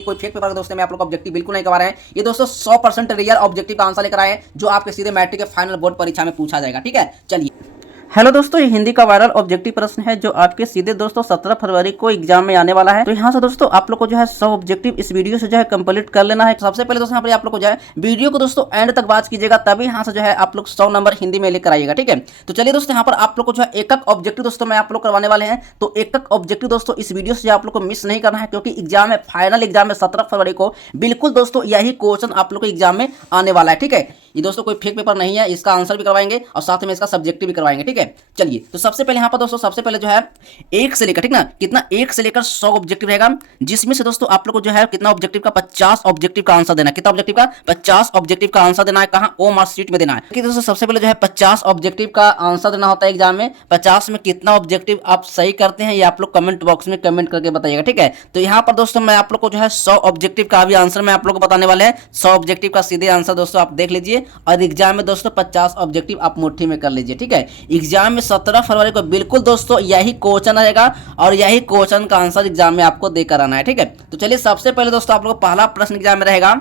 कोई fake paper दोस्तों मैं आप लोग को ऑब्जेक्टिव बिल्कुल नहीं करवा रहे हैं। ये दोस्तों 100% रियल ऑब्जेक्टिव का आंसर लेकर आए हैं जो आपके सीधे मैट्रिक के फाइनल बोर्ड परीक्षा में पूछा जाएगा। ठीक है, चलिए। हेलो दोस्तों, ये हिंदी का वायरल ऑब्जेक्टिव प्रश्न है जो आपके सीधे दोस्तों 17 फरवरी को एग्जाम में आने वाला है। तो यहाँ से दोस्तों आप लोग को जो है 100 ऑब्जेक्टिव इस वीडियो से जो है कंप्लीट कर लेना है। सबसे पहले दोस्तों यहाँ पर आप लोग को जो है वीडियो को दोस्तों एंड तक वॉच कीजिएगा, तभी यहाँ से जो है आप लोग 100 नंबर हिंदी में लेकर आइएगा। ठीक है, तो चलिए दोस्तों यहाँ पर आप लोग को जो है एक ऑब्जेक्टिव दोस्तों मैं आप लोग करवाने वाले हैं। तो एक ऑब्जेक्टिव दोस्तों इस वीडियो से आप लोग को मिस नहीं करना है, क्योंकि एग्जाम में फाइनल एग्जाम में 17 फरवरी को बिल्कुल दोस्तों यही क्वेश्चन आप लोग को एग्जाम में आने वाला है। ठीक है, ये दोस्तों कोई फेक पेपर नहीं है, इसका आंसर भी करवाएंगे और साथ में इसका सब्जेक्टिव भी करवाएंगे। ठीक है, चलिए। तो सबसे पहले यहाँ पर दोस्तों सबसे पहले जो है 1 से लेकर, ठीक ना, कितना 1 से लेकर 100 ऑब्जेक्टिव रहेगा, जिसमें से दोस्तों आप लोग को जो है कितना ऑब्जेक्टिव का 50 ऑब्जेक्टिव का आंसर देना है। कितना ऑब्जेक्टिव का 50 ऑब्जेक्टिव का आंसर देना है। कहाँ? ओ मार्क्स शीट में देना है। कि दोस्तों सबसे पहले जो है 50 ऑब्जेक्टिव का आंसर देना होता है एग्जाम में। 50 में कितना ऑब्जेक्टिव आप सही करते हैं ये आप लोग कमेंट बॉक्स में कमेंट करके बताइएगा। ठीक है, तो यहाँ पर दोस्तों मैं आप लोग को जो है 100 ऑब्जेक्टिव का भी आंसर मैं आप लोग को बताने वाले हैं। 100 ऑब्जेक्टिव का सीधे आंसर दोस्तों आप देख लीजिए, और एग्जाम में दोस्तों 50 ऑब्जेक्टिव आप मुट्ठी में कर लीजिए। ठीक है, एग्जाम में 17 फरवरी को बिल्कुल दोस्तों यही क्वेश्चन आएगा और यही क्वेश्चन का आंसर एग्जाम में आपको देकर आना है। ठीक है, तो चलिए सबसे पहले दोस्तों आप लोग को पहला प्रश्न एग्जाम में रहेगा,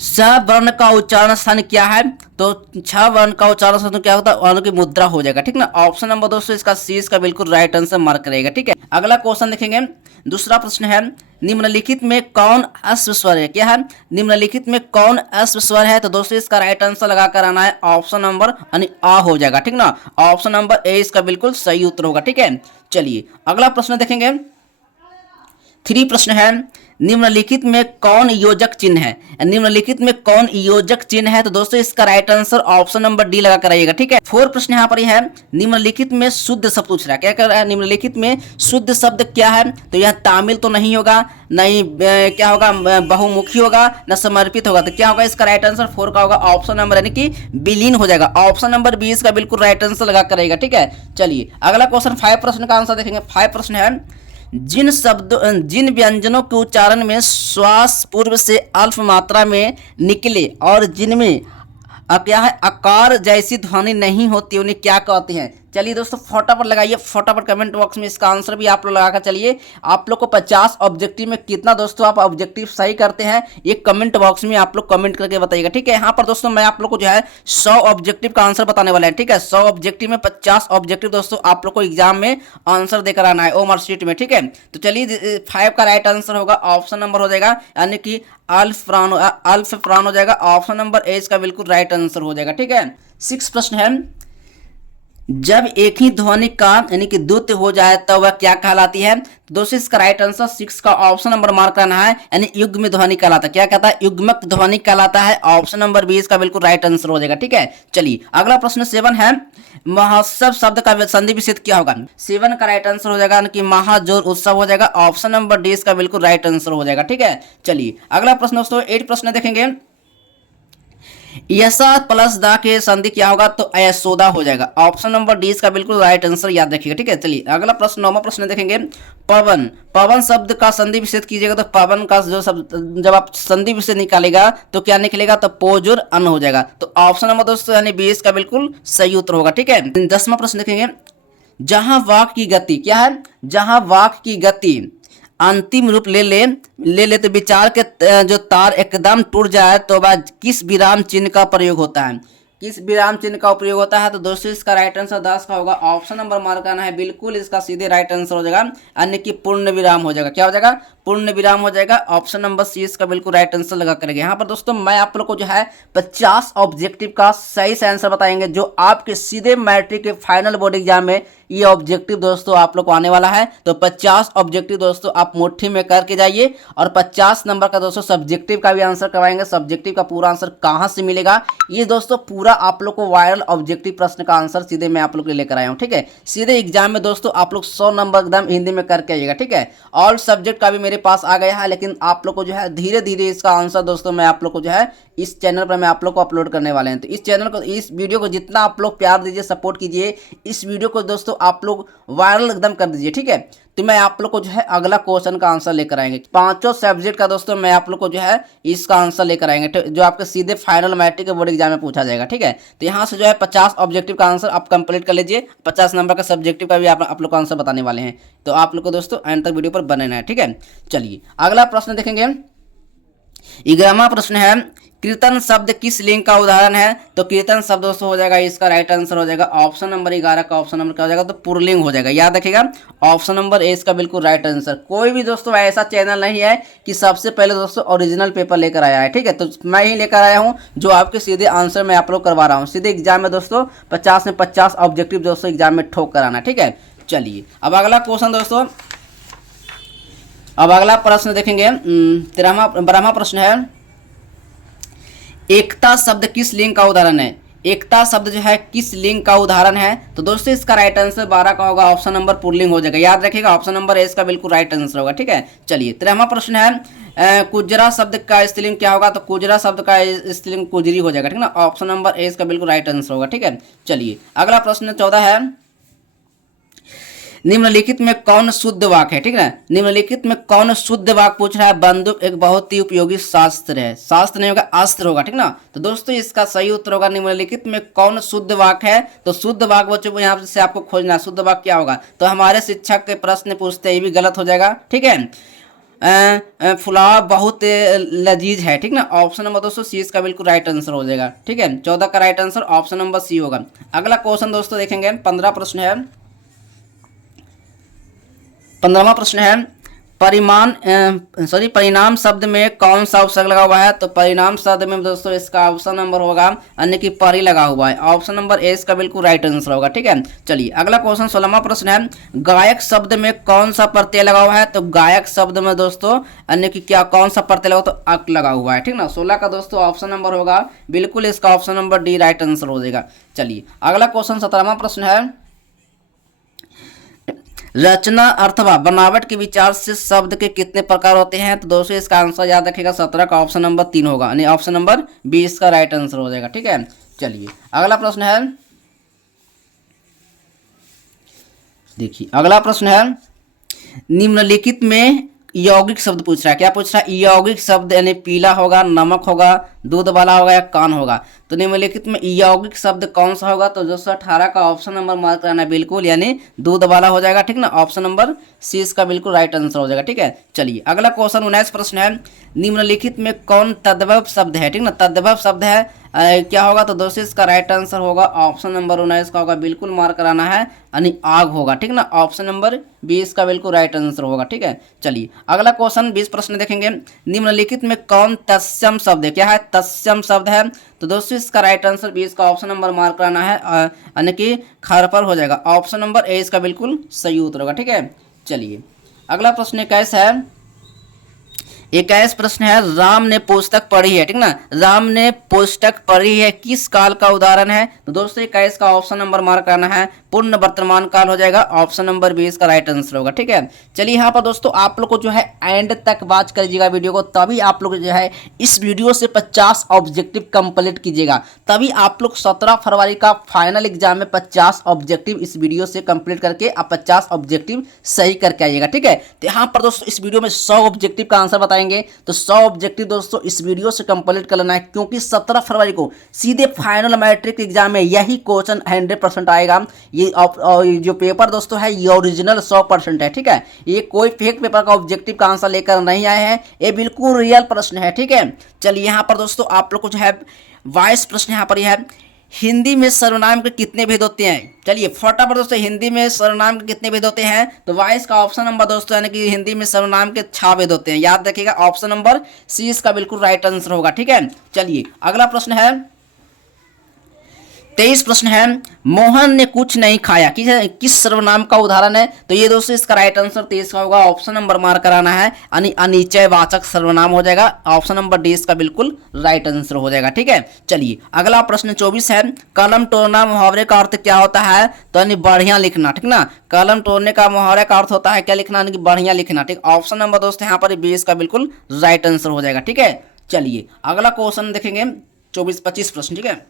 स वर्ण का उच्चारण स्थान क्या है। तो छ वर्ण का उच्चारण स्थान क्या होता है? वर्ण की मुद्रा हो जाएगा। ठीक ना, ऑप्शन नंबर दोस्तों इसका सी इसका बिल्कुल राइट आंसर मार्क रहेगा। ठीक है, अगला क्वेश्चन देखेंगे। दूसरा प्रश्न है, निम्नलिखित में कौन अश्व स्वर है। क्या है? निम्नलिखित में कौन अश्व स्वर है। तो दोस्तों इसका राइट आंसर लगाकर आना है ऑप्शन नंबर यानी आ हो जाएगा। ठीक ना, ऑप्शन नंबर ए इसका बिल्कुल सही उत्तर होगा। ठीक है, चलिए अगला प्रश्न देखेंगे। 3 प्रश्न है, निम्नलिखित में कौन योजक चिन्ह है। निम्नलिखित में कौन योजक चिन्ह है। तो दोस्तों इसका right answer option number D लगा कर आइएगा। ठीक है, 4 प्रश्न यहाँ पर ही है, निम्नलिखित में शुद्ध शब्द पूछ रहा है। क्या कर रहा है? निम्नलिखित में शुद्ध शब्द क्या है। तो यह तामिल तो नहीं होगा, नहीं क्या होगा, बहुमुखी होगा, न समर्पित होगा। तो क्या होगा इसका राइट आंसर 4 का होगा ऑप्शन नंबर यानी कि विलीन हो जाएगा। ऑप्शन नंबर 20 का बिल्कुल राइट आंसर लगा कर आइएगा। ठीक है, चलिए अगला क्वेश्चन 5 प्रश्न का आंसर देखेंगे। 5 प्रश्न है, जिन व्यंजनों के उच्चारण में श्वास पूर्व से अल्प मात्रा में निकले और जिनमें क्या है आकार जैसी ध्वनि नहीं होती उन्हें क्या कहते हैं। चलिए दोस्तों फटाफट लगाइए, फटाफट कमेंट बॉक्स में इसका आंसर भी आप लोग लगाकर चलिए। आप लोग को 50 ऑब्जेक्टिव में कितना दोस्तों आप ऑब्जेक्टिव सही करते हैं ये कमेंट बॉक्स में आप लोग कमेंट करके बताइएगा। ठीक है, यहाँ पर दोस्तों मैं आप लोग को जो है 100 ऑब्जेक्टिव का आंसर बताने वाला है। ठीक है, 100 ऑब्जेक्टिव में 50 ऑब्जेक्टिव दोस्तों आप लोग को एग्जाम में आंसर देकर आना है ओ मार्क्स शीट में। ठीक है, तो चलिए 5 का राइट आंसर होगा ऑप्शन नंबर हो जाएगा यानी कि अल्फ प्राण हो जाएगा। ऑप्शन नंबर ए इसका बिल्कुल राइट आंसर हो जाएगा। ठीक है, 6 प्रश्न है, जब एक ही ध्वनि का यानी कि द्वित्व हो जाए तो वह क्या कहलाती है। दोस्तों इसका राइट आंसर 6 का ऑप्शन नंबर मार्क करना है यानी युग्म ध्वनि कहलाता है। क्या कहता है? युग्मक ध्वनि कहलाता है। ऑप्शन नंबर 20 का बिल्कुल राइट आंसर हो जाएगा। ठीक है, चलिए अगला प्रश्न 7 है, महोत्सव शब्द का संधि विच्छेद क्या होगा। 7 का राइट आंसर हो जाएगा यानी कि महाजोर उत्सव हो जाएगा। ऑप्शन नंबर डी इसका बिल्कुल राइट आंसर हो जाएगा। ठीक है, चलिए अगला प्रश्न दोस्तों 8 प्रश्न देखेंगे। यसा प्लस दा के संधि क्या होगा। तो यशोदा हो जाएगा। ऑप्शन नंबर डी इसका बिल्कुल राइट आंसर याद रखिएगा। ठीक है, चलिए अगला प्रश्न 9वां प्रश्न देखेंगे। पवन, पवन शब्द का संधि विच्छेद कीजिएगा। तो पवन का जो शब्द जब आप संधि विच्छेद निकालेगा तो क्या निकलेगा। तो पोजुर अन्न हो जाएगा। तो ऑप्शन नंबर दोस्तों यानी 20 का बिल्कुल सही उत्तर होगा। ठीक है, 10वां प्रश्न देखेंगे। जहां वाक की गति क्या है। जहां वाक की गति अंतिम रूप ले ले तो विचार के जो तार एकदम टूट जाए तो बाद किस विराम चिन्ह का प्रयोग होता है। किस विराम चिन्ह का उपयोग होता है। तो दोस्तों इसका राइट आंसर 10 का होगा। ऑप्शन नंबर मार्क करना है, बिल्कुल इसका सीधे राइट आंसर हो जाएगा यानी कि पूर्ण विराम हो जाएगा। क्या हो जाएगा? पूर्ण विराम हो जाएगा। ऑप्शन नंबर सी इसका बिल्कुल राइट आंसर लगा करेंगे। यहाँ पर दोस्तों मैं आप लोग को जो है 50 ऑब्जेक्टिव का सही से आंसर बताएंगे जो आपके सीधे मैट्रिक के फाइनल बोर्ड एग्जाम में ये ऑब्जेक्टिव दोस्तों आप लोग को आने वाला है। तो 50 ऑब्जेक्टिव दोस्तों आप मुट्ठी में करके जाइए और 50 नंबर का दोस्तों सब्जेक्टिव का भी आंसर करवाएंगे। सब्जेक्टिव का पूरा आंसर कहाँ से मिलेगा ये दोस्तों पूरा आप लोग को वायरल ऑब्जेक्टिव प्रश्न का आंसर सीधे मैं आप लोग के लेकर आया हूँ। ठीक है, सीधे एग्जाम में दोस्तों आप लोग 100 नंबर एकदम हिंदी में करके आइएगा। ठीक है, ऑल सब्जेक्ट का भी मेरे पास आ गया है, लेकिन आप लोग को जो है धीरे धीरे इसका आंसर दोस्तों मैं आप लोग को जो है इस चैनल पर मैं आप लोग को अपलोड करने वाले हैं। तो इस चैनल को, इस वीडियो को जितना आप लोग प्यार दीजिए, सपोर्ट कीजिए, इस वीडियो को दोस्तों आप लोग वायरल एकदम कर दीजिए। ठीक है, तो मैं आप लोग को जो है अगला क्वेश्चन का आंसर लेकर आएंगे। पांचों सब्जेक्ट का दोस्तों मैं आप लोग को जो है इसका आंसर लेकर आएंगे, जो आपके सीधे फाइनल मैट्रिक के बोर्ड एग्जाम में पूछा जाएगा। ठीक है, तो यहाँ से जो है 50 ऑब्जेक्टिव का आंसर आप कंप्लीट कर लीजिए, 50 नंबर का सब्जेक्टिव का भी आप लोग को आंसर बताने वाले हैं। तो आप लोग को दोस्तों एंड तक वीडियो पर बने रहना है। ठीक है, चलिए अगला प्रश्न देखेंगे। 11वां प्रश्न है, कीर्तन शब्द किस लिंग का उदाहरण है? तो कीर्तन शब्द दोस्तों हो जाएगा, इसका राइट आंसर हो जाएगा ऑप्शन नंबर 11 का ऑप्शन नंबर क्या हो जाएगा? तो पुल्लिंग हो जाएगा। याद रखिएगा, ऑप्शन नंबर ए इसका बिल्कुल राइट आंसर। कोई भी दोस्तों ऐसा चैनल नहीं है कि सबसे पहले दोस्तों ओरिजिनल पेपर लेकर आया है। ठीक है, तो मैं ही लेकर आया हूँ जो आपके सीधे आंसर मैं आप लोग करवा रहा हूँ। सीधे एग्जाम में दोस्तों 50 में 50 ऑब्जेक्टिव दोस्तों एग्जाम में ठोक कर आना। ठीक है, चलिए अब अगला क्वेश्चन दोस्तों, अब अगला प्रश्न देखेंगे। 12वां प्रश्न है, एकता शब्द किस लिंग का उदाहरण है? एकता शब्द जो है किस लिंग का उदाहरण है? तो दोस्तों इसका राइट आंसर 12 का होगा, ऑप्शन नंबर पुल्लिंग हो जाएगा। याद रखिएगा, ऑप्शन नंबर ए इसका बिल्कुल राइट आंसर होगा। ठीक है, चलिए 13वां प्रश्न है, कुजरा शब्द का स्त्रीलिंग क्या होगा? तो कुजरा शब्द का स्त्रीलिंग कुजरी हो जाएगा। ठीक ना, ऑप्शन नंबर ए इसका बिल्कुल राइट आंसर होगा। ठीक है, चलिए अगला प्रश्न 14 है, निम्नलिखित में कौन शुद्ध वाक्य है? ठीक है, निम्नलिखित में कौन शुद्ध वाक्य पूछ रहा है? बंदूक एक बहुत ही उपयोगी शास्त्र है। शास्त्र नहीं होगा, अस्त्र होगा। ठीक ना, तो दोस्तों इसका सही उत्तर होगा निम्नलिखित में कौन शुद्ध वाक्य है? तो शुद्ध वाक्य बच्चों यहाँ से आपको खोजना है, शुद्ध वाक्य क्या होगा? तो हमारे शिक्षक के प्रश्न पूछते ये भी गलत हो जाएगा। ठीक है, फुलाव बहुत लजीज है। ठीक ना, ऑप्शन नंबर दोस्तों सी इसका बिल्कुल राइट आंसर हो जाएगा। ठीक है, 14 का right answer option number C होगा। अगला क्वेश्चन दोस्तों देखेंगे, 15 प्रश्न है। 15वां प्रश्न है, परिणाम शब्द में कौन सा उपसर्ग लगा हुआ है? तो परिणाम शब्द में दोस्तों इसका ऑप्शन नंबर होगा अन्य की परि लगा हुआ है। ऑप्शन नंबर ए इसका बिल्कुल राइट आंसर होगा। ठीक है, चलिए अगला क्वेश्चन 16वां प्रश्न है, गायक शब्द में कौन सा प्रत्यय लगा हुआ है? तो गायक शब्द में दोस्तों अन्य की क्या कौन सा प्रत्यय लगा? तो अक लगा हुआ है। ठीक ना, 16 का दोस्तों ऑप्शन नंबर होगा बिल्कुल इसका option number D right answer हो जाएगा। चलिए अगला क्वेश्चन 17वां प्रश्न है, रचना अथवा बनावट के विचार से शब्द के कितने प्रकार होते हैं? तो दोस्तों इसका आंसर याद रखिएगा 17 का ऑप्शन नंबर 3 होगा, यानी ऑप्शन नंबर 20 का राइट आंसर हो जाएगा। ठीक है, चलिए अगला प्रश्न है, देखिए अगला प्रश्न है, निम्नलिखित में यौगिक शब्द पूछ रहा है। क्या पूछ रहा है? यौगिक शब्द यानी पीला होगा, नमक होगा, दूध वाला होगा या कान होगा? तो निम्नलिखित में यौगिक शब्द कौन सा होगा? तो दोस्तों 18 का ऑप्शन नंबर मार्क करना है बिल्कुल, यानी दूध वाला हो जाएगा। ठीक ना, ऑप्शन नंबर सी इसका बिल्कुल राइट आंसर हो जाएगा। ठीक है, चलिए अगला क्वेश्चन 19 प्रश्न है, निम्नलिखित में कौन तद्भव शब्द है? ठीक ना, तद्भव शब्द है क्या होगा? तो दोस्तों इसका राइट आंसर होगा ऑप्शन नंबर 19 का होगा, बिल्कुल मार्क कराना है, यानी आग होगा। ठीक ना, ऑप्शन नंबर 20 का बिल्कुल राइट आंसर होगा। ठीक है, चलिए अगला क्वेश्चन 20 प्रश्न देखेंगे, निम्नलिखित में कौन तत्सम शब्द है? क्या है? तत्सम शब्द है। तो दोस्तों इसका राइट आंसर 20 का ऑप्शन नंबर मार्क कराना है, यानी कि खरपर हो जाएगा। ऑप्शन नंबर ए इसका बिल्कुल सही उत्तर होगा। ठीक है, चलिए अगला प्रश्न 21 है, 21 प्रश्न है, राम ने पुस्तक पढ़ी है। ठीक ना, राम ने पुस्तक पढ़ी है किस काल का उदाहरण है? तो दोस्तों 21 का ऑप्शन नंबर मार्क करना है, पूर्ण वर्तमान काल हो जाएगा। ऑप्शन नंबर 20 का राइट आंसर होगा। ठीक है, चलिए यहाँ पर दोस्तों आप लोग को जो है एंड तक वॉच करिएगा वीडियो को, तभी आप लोग जो है इस वीडियो से 50 ऑब्जेक्टिव कंप्लीट कीजिएगा, तभी आप लोग 17 फरवरी का फाइनल एग्जाम में 50 ऑब्जेक्टिव इस वीडियो से कंप्लीट करके आप 50 ऑब्जेक्टिव सही करके आइएगा। ठीक है, तो यहाँ पर दोस्तों इस वीडियो में 100 ऑब्जेक्टिव का आंसर बताएंगे, तो 100 ऑब्जेक्टिव दोस्तों इस वीडियो से कंप्लीट कर लेना है, क्योंकि 17 फरवरी को सीधे फाइनल मैट्रिक एग्जाम में यही क्वेश्चन 100% आएगा। ये जो पेपर दोस्तों है ये ओरिजिनल 100% है। ठीक है, ये कोई फेक पेपर का ऑब्जेक्टिव का आंसर लेकर नहीं आए हैं, ये बिल्कुल रियल प्रश्न है। ठीक है, चलिए यहाँ पर दोस्तों आप लोग को जो है 22 प्रश्न यहाँ पर यह है, हिंदी में सर्वनाम के कितने भेद होते हैं? चलिए फटाफट दोस्तों, हिंदी में सर्वनाम के कितने भेद होते हैं? तो 22 का ऑप्शन नंबर दोस्तों, यानी कि हिंदी में सर्वनाम के 6 भेद होते हैं। याद रखिएगा, ऑप्शन नंबर सी इसका बिल्कुल राइट आंसर होगा। ठीक है, चलिए अगला प्रश्न है, 23 प्रश्न है, मोहन ने कुछ नहीं खाया किस सर्वनाम का उदाहरण है? तो ये दोस्तों इसका राइट आंसर 23 का होगा, ऑप्शन नंबर मार्क कराना है, यानी अनिश्चयवाचक सर्वनाम हो जाएगा। ऑप्शन नंबर डी इसका बिल्कुल राइट आंसर हो जाएगा। ठीक है, चलिए अगला प्रश्न 24 है, कलम तोड़ना मुहावरे का अर्थ क्या होता है? तो यानी बढ़िया लिखना। ठीक ना, कलम तोड़ने का मुहावरे का अर्थ होता है क्या लिखना? यानी कि बढ़िया लिखना। ठीक, ऑप्शन नंबर दोस्तों यहाँ पर 20 का बिल्कुल राइट आंसर हो जाएगा। ठीक है, चलिए अगला क्वेश्चन देखेंगे 24-25 प्रश्न। ठीक है,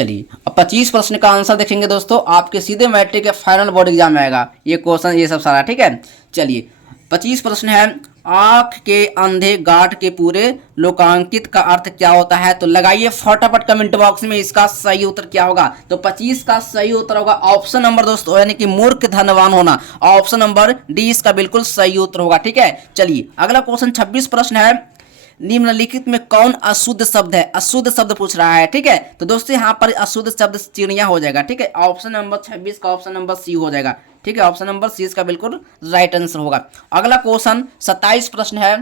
चलिए अब 25 प्रश्न का आंसर देखेंगे दोस्तों, आपके सीधे मैट्रिक के फाइनल बोर्ड एग्जाम में आएगा ये क्वेश्चन, ये सब सारा, ठीक है। चलिए 25 प्रश्न है, आंख के अंधे गांठ के पूरे लोकांकित का अर्थ क्या होता है? तो लगाइए फटाफट कमेंट बॉक्स में इसका सही उत्तर क्या होगा। तो 25 का सही उत्तर होगा ऑप्शन नंबर दोस्तों, यानी कि मूर्ख धनवान होना। ऑप्शन नंबर डी इसका बिल्कुल सही उत्तर होगा, ठीक है। चलिए अगला क्वेश्चन 26 प्रश्न है, निम्नलिखित में कौन अशुद्ध शब्द है? अशुद्ध शब्द पूछ रहा है, ठीक है। तो दोस्तों यहाँ पर अशुद्ध शब्द चिड़िया हो जाएगा, ठीक है। ऑप्शन नंबर 26 का ऑप्शन नंबर सी हो जाएगा, ठीक है। ऑप्शन नंबर सी इसका बिल्कुल राइट आंसर होगा। अगला क्वेश्चन 27 प्रश्न है,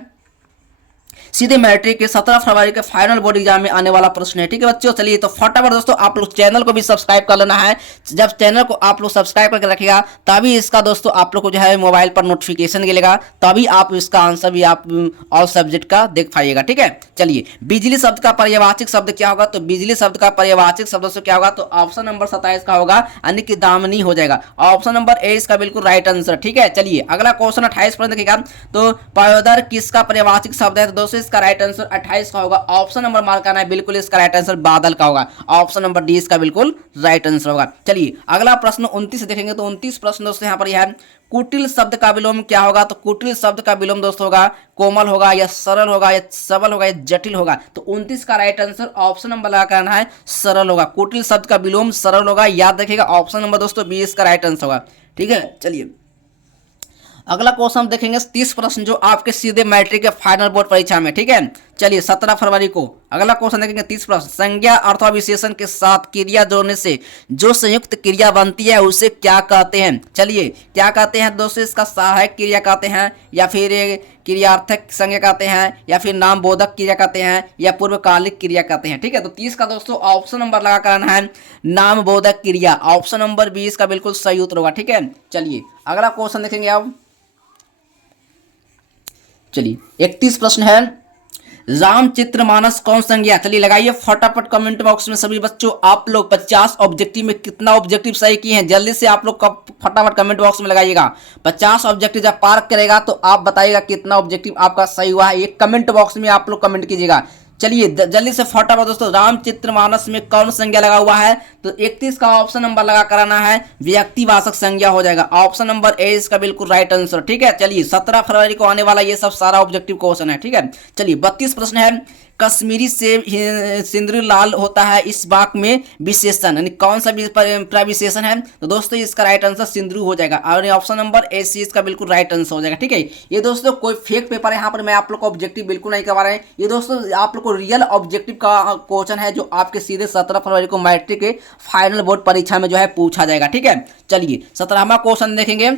सीधे मैट्रिक के 17 फरवरी के फाइनल बोर्ड एग्जाम में आने वाला प्रश्न है, ठीक है बच्चों। चलिए तो फटाफट दोस्तों आप लोग चैनल को भी सब्सक्राइब कर लेना है। जब चैनल को आप लोग सब्सक्राइब करके रखिएगा तभी इसका दोस्तों आप लोग को जो है मोबाइल पर नोटिफिकेशन मिलेगा, तभी आप इसका आंसर भी आप ऑल सब्जेक्ट का देख पाइएगा, ठीक है। चलिए बिजली शब्द का पर्यायवाची शब्द क्या होगा? तो बिजली शब्द का पर्यायवाची शब्द से क्या होगा? तो ऑप्शन नंबर 27 का होगा, यानी कि दामनी हो जाएगा। ऑप्शन नंबर ए इसका बिल्कुल राइट आंसर, ठीक है। चलिए अगला क्वेश्चन 28 पर देखिएगा, तो पयोदर किसका पर्यायवाची शब्द है? तो दोस्तों इसका राइट आंसर 28 का होगा। ऑप्शन नंबर मार्क करना है, बिल्कुल इसका राइट आंसर बादल का होगा। ऑप्शन नंबर डी इसका बिल्कुल राइट आंसर होगा। चलिए अगला प्रश्न 29 देखेंगे, तो 29 प्रश्न दोस्तों यहाँ पर यह है, कुटिल शब्द का विलोम क्या होगा? तो कुटिल शब्द का विलोम दोस्तों होगा कोमल होगा, या सरल होगा, या सबल होगा, या जटिल होगा। तो 29 का राइट आंसर ऑप्शन नंबर लगा करना है, सरल होगा। कुटिल शब्द का विलोम सरल होगा, याद रखिएगा। ऑप्शन नंबर दोस्तों बी इसका राइट आंसर होगा, ठीक है। चलिए अगला क्वेश्चन देखेंगे 30 प्रश्न, जो आपके सीधे मैट्रिक के फाइनल बोर्ड परीक्षा में, ठीक है। चलिए 17 फरवरी को अगला क्वेश्चन देखेंगे 30 प्रश्न, संज्ञा अथवा विशेषण के साथ क्रिया जोड़ने से जो संयुक्त क्रिया बनती है उसे क्या कहते हैं? चलिए क्या कहते हैं दोस्तों? इसका सहायक क्रिया कहते हैं, या फिर क्रियार्थक संज्ञा कहते हैं, या फिर नाम बोधक क्रिया कहते हैं, या पूर्वकालिक क्रिया कहते हैं, ठीक है। तो 30 का दोस्तों ऑप्शन नंबर लगा करना है, नाम बोधक क्रिया। ऑप्शन नंबर 20 का बिल्कुल सही उत्तर होगा, ठीक है। चलिए अगला क्वेश्चन देखेंगे अब, चलिए 31 प्रश्न है, रामचरितमानस कौन संज्ञा? चलिए लगाइए फटाफट कमेंट बॉक्स में सभी बच्चों, आप लोग 50 ऑब्जेक्टिव में कितना ऑब्जेक्टिव सही किए हैं, जल्दी से आप लोग फटाफट कमेंट बॉक्स में लगाइएगा। 50 ऑब्जेक्टिव जब पार करेगा तो आप बताइएगा कितना ऑब्जेक्टिव आपका सही हुआ है, ये कमेंट बॉक्स में आप लोग कमेंट कीजिएगा। चलिए जल्दी से फटाफट दोस्तों, रामचरितमानस में कौन संज्ञा लगा हुआ है? तो 31 का ऑप्शन नंबर लगा कराना है, व्यक्तिवाचक संज्ञा हो जाएगा। ऑप्शन नंबर ए इसका बिल्कुल राइट आंसर, ठीक है। चलिए 17 फरवरी को आने वाला ये सब सारा ऑब्जेक्टिव क्वेश्चन है, ठीक है। चलिए 32 प्रश्न है, कश्मीरी सेब सिंदूरी लाल होता है, इस वाक्य में विशेषण यानी कौन सा प्रविशेषण है? तो दोस्तों इसका राइट आंसर सिंदूरी हो जाएगा, और ऑप्शन नंबर ए सी इसका बिल्कुल राइट आंसर हो जाएगा, ठीक है। ये दोस्तों कोई फेक पेपर है, यहाँ पर मैं आप लोग को ऑब्जेक्टिव बिल्कुल नहीं करवा रहे हैं, ये दोस्तों आप लोग को रियल ऑब्जेक्टिव का क्वेश्चन है, जो आपके सीधे 17 फरवरी को मैट्रिक के फाइनल बोर्ड परीक्षा में जो है पूछा जाएगा, ठीक है। चलिए 17वां क्वेश्चन देखेंगे।